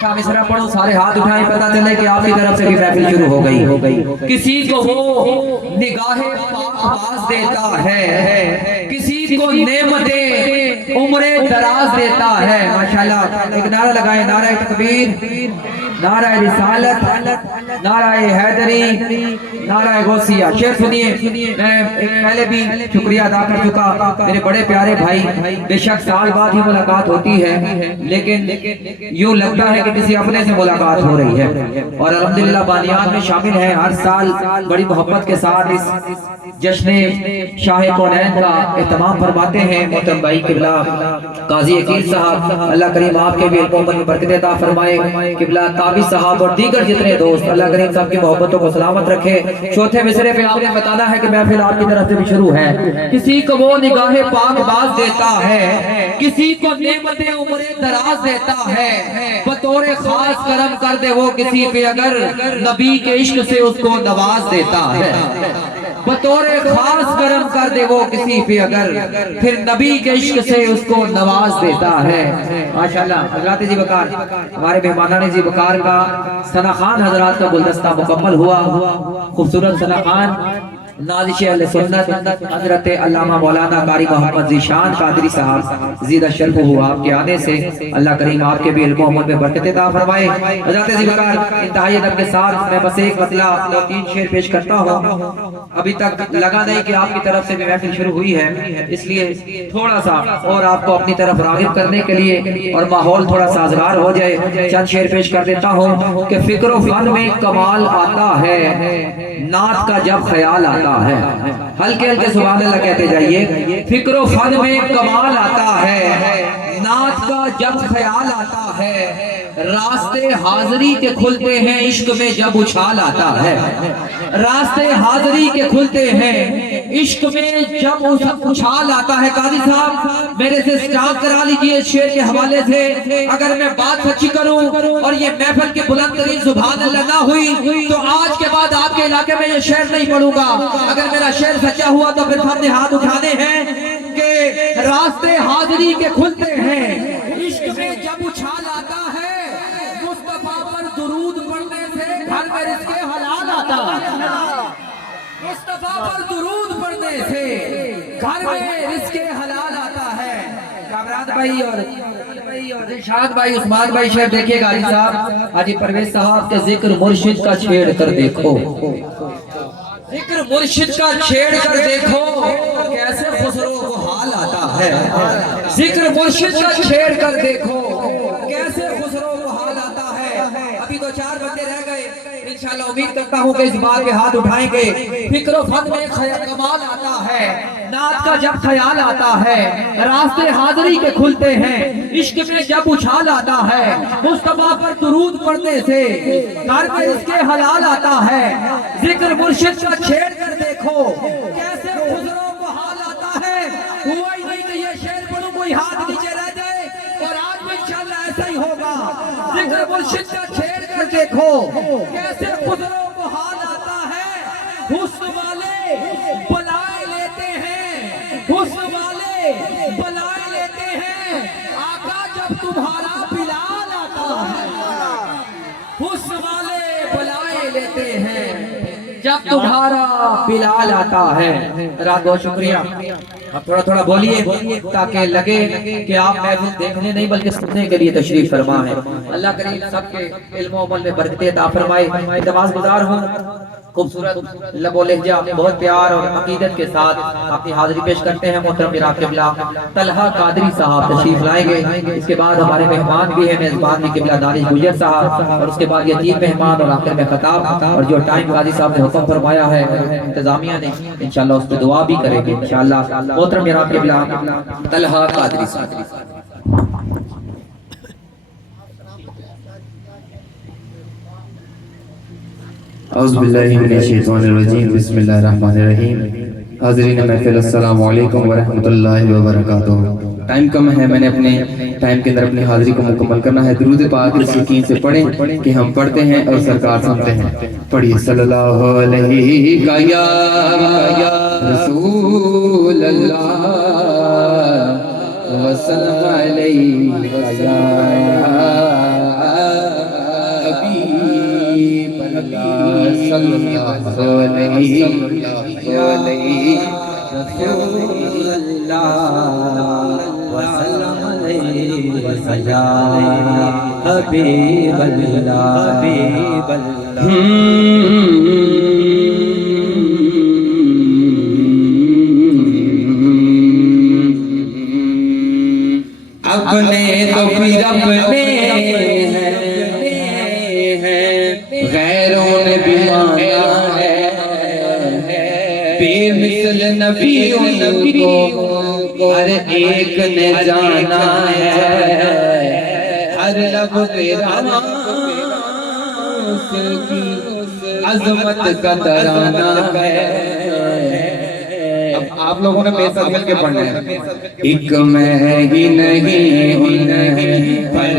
मिसरा पढ़ो, सारे हाथ उठाएं, पता चले कि आपकी तरफ से भी महफिल शुरू हो गई। किसी को वो निगाहे पास देता है, किसी को नेमतें उम्रे दराज देता है। माशाल्लाह, एक नारा लगाए, नारा तकबीर, नारा रिसालत, नारा हैदरी, नारा गौसिया। शेर सुनिए, मैं पहले भी शुक्रिया अदा कर चुका, मेरे बड़े प्यारे भाई, बेशक साल बाद ही मुलाकात होती है, लेकिन यूं लगता है कि किसी अपने से मुलाकात हो रही है। और अल्हम्दुलिल्लाह बानियान में शामिल हैं, हर साल बड़ी मोहब्बत के साथ इस जश्न शाह कौनैन का एहतमाम फरमाते हैं मोहतरम भाई किबला काजी अकील साहब। अल्लाह करीम आपके भी इल्म में बरकत अता फरमाए। किबला ताबी साहब और दीगर जितने दोस्त, अल्लाह करीम सबकी मोहब्बतों को सलामत रखे। चौथे मिसरे पे आपने बताना है कि महफिल आपकी तरफ से भी शुरू है। किसी को वो निगाहे पाक बाज देता है, किसी को नेमतें उम्रे दराज देता है, बतौरे खास करम कर दे वो किसी पे अगर नबी के इश्क से उसको नवाज देता है। बतौरे खास करम कर दे वो किसी पे अगर फिर नबी के इश्क से उसको नवाज देता है। माशाल्लाह, हजरात जी वकार, हमारे मेहमानाने जी वकार का सना खान हजरात का गुलदस्ता मुकम्मल हुआ। खूबसूरत सना खान नाज़िश अहले सुन्नत हजरत अल्लामा मौलाना कारी मोहम्मद ज़ीशान कादरी साहब ज़ीदा शर्फ हुआ आपके आने से। अल्लाह करीम आपके भी इल्म में बरकत अता फरमाए। हज़रत ज़िक्र इंतहाई अदब के साथ मैं बस एक मतला 2-3 शेर पेश करता हूँ। अभी तक लगा नहीं कि आपकी तरफ से भी महफिल शुरू हुई है, इसलिए थोड़ा सा और आपको अपनी तरफ राग़िब करने के लिए और माहौल थोड़ा साजगार हो जाए, चंद शेर पेश कर देता हूँ कि फिक्र फन में कमाल आता है, नात का जब ख्याल आता है। हल्के हल्के सुभान अल्लाह कहते जाइए। फिक्र फन में कमाल आता है, नात का जब ख्याल आता है, रास्ते हाज़री के खुलते हैं इश्क में जब उछाल आता है। रास्ते हाज़री के खुलते हैं इश्क में जब उछाल आता है। काजी साहब मेरे से स्टार्ट करा लीजिए इस शेर के हवाले से। अगर मैं बात सच्ची करूं और ये महफिल की बुलंद तरीन सुभान अल्लाह ना हुई तो आज के बाद आपके इलाके में ये शेर नहीं पढ़ूंगा। अगर मेरा शेर सच्चा हुआ तो फिर हमने हाथ उठाने हैं कि रास्ते हाज़री के खुलते हैं इश्क में जब उछाल आता है, मुस्तफा पर दुरूद पढ़ने से घर में रिज़्क़े हलाल आता है। मुस्तफा पर दुरूद पढ़ने से घर में रिज़्क़े हलाल आता है। कामरान भाई और दिलशाद भाई, उस्मान भाई शेर देखिएगा। हाजी साहब, हाजी परवेज साहब के जिक्र मुर्शिद का छेड़ कर देखो, जिक्र मुर्शिद का छेड़ कर देखो, कैसे खुसरो को हाल आता है। जिक्र मुर्शिद का छेड़ कर देखो, कैसे खुसरो को हाल आता है। अभी 2-4 बंदे रह गए, इंशाल्लाह उम्मीद करता हूँ कि इस बार के हाथ उठाएंगे। फिक्र फन में कमाल आता है, नात का जब ख्याल आता है, रास्ते हाज़री के खुलते हैं इश्क में जब उछाल आता है, मुस्तफा पर दुरूद पढ़ने से घर में इसके हलाल आता है। जिक्र मुर्शिद का छेड़ कर देखो, कैसे खुसरो को हाल आता है। हुआ ही नहीं कि ये शेर पढ़ूं कोई हाथ नीचे रह जाए, और आज भी इंशाल्लाह ऐसा ही होगा। जिक्र मुर्शिद का छेड़ कर देखो, कैसे खुसरो को हाल आता है। हुस्न वाले बुलाए लेते हैं, हुस्न वाले बुलाए लेते हैं, आका जब तुम्हारा बिलाल आता है। हुस्न वाले बुलाए लेते हैं जब तुम्हारा बिलाल आता है। रात बहुत शुक्रिया। आप थोड़ा थोड़ा बोलिए ताकि लगे कि आप महफिल देखने नहीं बल्कि सुनने के लिए तशरीफ फरमा है। अल्लाह करीम सबके इल्म और अमल में बरकत अता फरमाए। नमाज गुजार हूँ, खूबसूरत लबो लहजा बहुत प्यार और अकीदत के साथ अपनी हाजिरी पेश करते हैं। मोहतरम जनाब किबला तलहा कादरी साहब तशरीफ लाएंगे। इसके बाद हमारे मेहमान भी हैं, मेजबान भी किबला दानिश गुजर साहब, और उसके बाद यतीम मेहमान और आखिर में खताब। और जो टाइम काजी साहब ने हुक्म फरमाया है इंतजामिया ने, इंशाल्लाह उस पर दुआ भी करेंगे इंशाल्लाह। मोहतरम जनाब किबला तलहा कादरी साहब। औज़ुबिल्लाहिमिनश्शैतानिर्रजीम, बिस्मिल्लाहिर्रहमानिर्रहीम। हाज़रीन महफ़िल, अस्सलामु अलैकुम व रहमतुल्लाहि व बरकातुहू। टाइम कम है, मैंने अपने टाइम के अंदर अपनी हाज़िरी को मुकम्मल करना है। दुरूद पाक इस यकीन से पढ़ें कि हम पढ़ते हैं और सरकार सुनते हैं। पढ़िए सल्लल्लाहु अलैहि या रसूल अल्लाह व सल्लल्लाहु अलैहि या رسول اللہ وسلم علیہ یا حبیب اللہ اپنے تو پھر اپنے ہیں غیروں نے بھی مانا ہے بے مثل نبی ان کو ہر ایک نے جانا ہے ہر لب پہ اس کی عظمت کا ترانہ ہے اب آپ لوگوں نے میرے ساتھ مل کے پڑھنا ہے ایک میں ہی نہیں پر